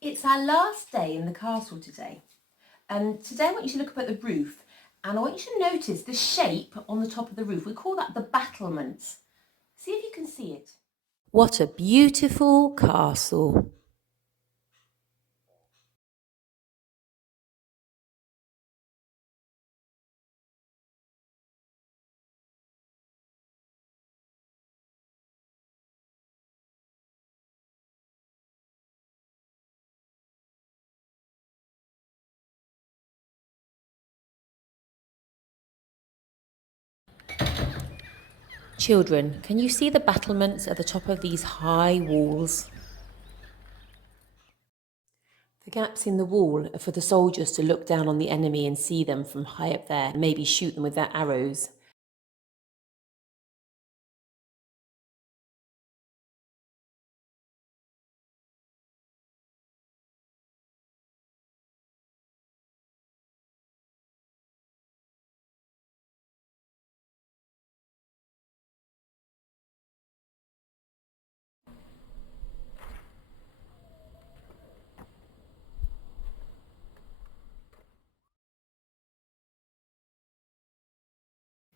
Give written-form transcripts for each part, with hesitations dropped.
It's our last day in the castle today. And today I want you to look up at the roof and I want you to notice the shape on the top of the roof. We call that the battlements. See if you can see it. What a beautiful castle. Children, can you see the battlements at the top of these high walls? The gaps in the wall are for the soldiers to look down on the enemy and see them from high up there and maybe shoot them with their arrows.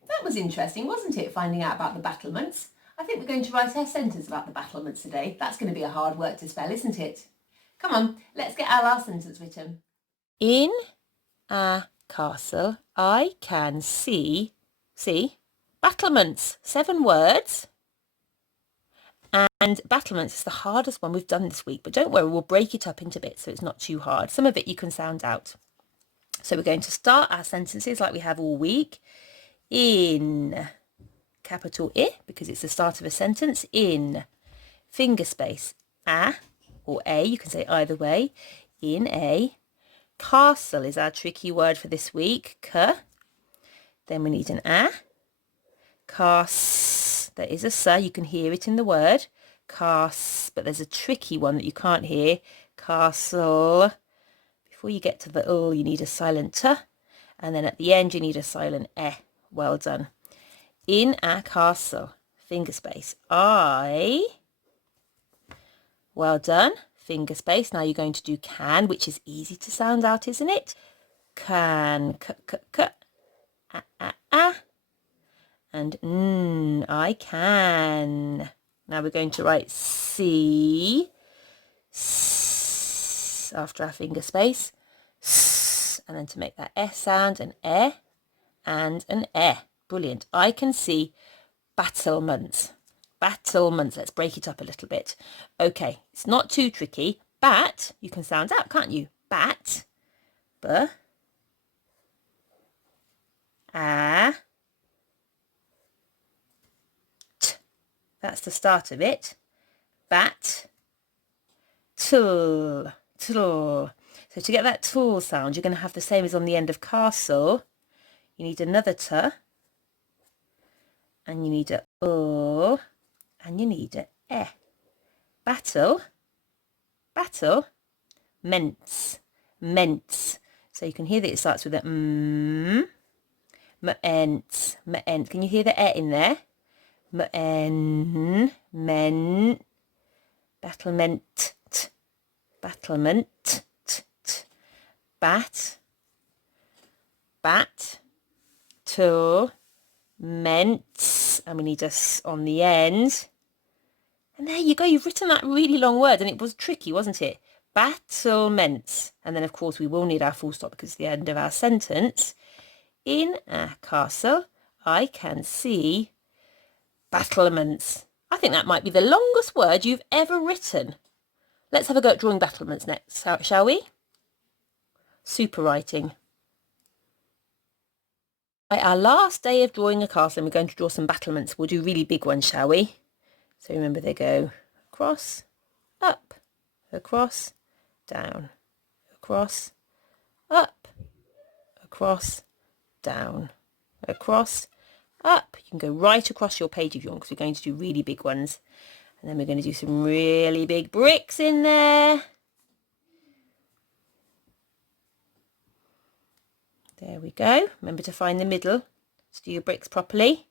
That was interesting, wasn't it, finding out about the battlements? I think we're going to write our sentence about the battlements today. That's going to be a hard word to spell, isn't it? Come on, let's get our last sentence written. In a castle, I can see battlements. 7 words. And battlements is the hardest one we've done this week, but don't worry, we'll break it up into bits so it's not too hard. Some of it you can sound out. So we're going to start our sentences like we have all week. In, capital I, because it's the start of a sentence. In, finger space, a or a, you can say either way. In a castle is our tricky word for this week. K. Then we need an a. Cas. There is a s. You can hear it in the word. Cas. But there's a tricky one that you can't hear. Castle. Before you get to the ul, you need a silent t. And then at the end, you need a silent e. Well done. In a castle. Finger space. I. Well done. Finger space. Now you're going to do can, which is easy to sound out, isn't it? Can. K, k, k. A. And I can. Now we're going to write C. S after our finger space. S, and then to make that S sound, an E and an E. Brilliant. I can see battlements. Battlements. Let's break it up a little bit. Okay, it's not too tricky. Bat, you can sound out, can't you? Bat. B. A. T. That's the start of it. Bat. Tul. Tul. So to get that tul sound, you're going to have the same as on the end of castle. You need another t. And you need a o. And you need a e. Battle. Battle. Ments. Ments. So you can hear that it starts with a m. M'ent. M'ent. Can you hear the e in there? M'en. Men. Battlement. Battlement. Bat. Bat. To. Meant. And we need us on the end. And there you go. You've written that really long word, and it was tricky, wasn't it? Battlements. And then, of course, we will need our full stop because it's the end of our sentence. In a castle, I can see battlements. I think that might be the longest word you've ever written. Let's have a go at drawing battlements next, shall we? Super writing. Right, our last day of drawing a castle, and we're going to draw some battlements. We'll do really big ones, shall we? So remember, they go across, up, across, down, across, up, across, down, across, up. You can go right across your page if you want, because we're going to do really big ones. And then we're going to do some really big bricks in there. There we go. Remember to find the middle to do your bricks properly.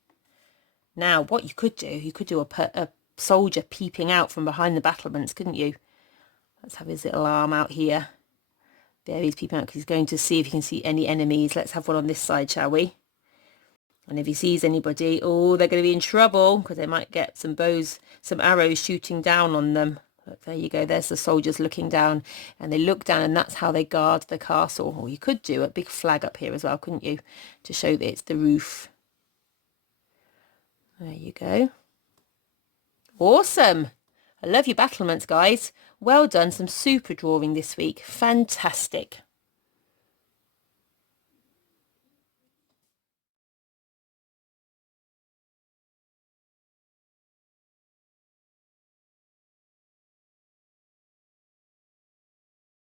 Now, what you could do a soldier peeping out from behind the battlements, couldn't you? Let's have his little arm out here. There he's peeping out because he's going to see if he can see any enemies. Let's have one on this side, shall we? And if he sees anybody, oh, they're going to be in trouble because they might get some bows, some arrows shooting down on them. But there you go. There's the soldiers looking down, and they look down, and that's how they guard the castle. Or you could do a big flag up here as well, couldn't you? To show that it's the roof. There you go. Awesome. I love your battlements, guys. Well done. Some super drawing this week. Fantastic.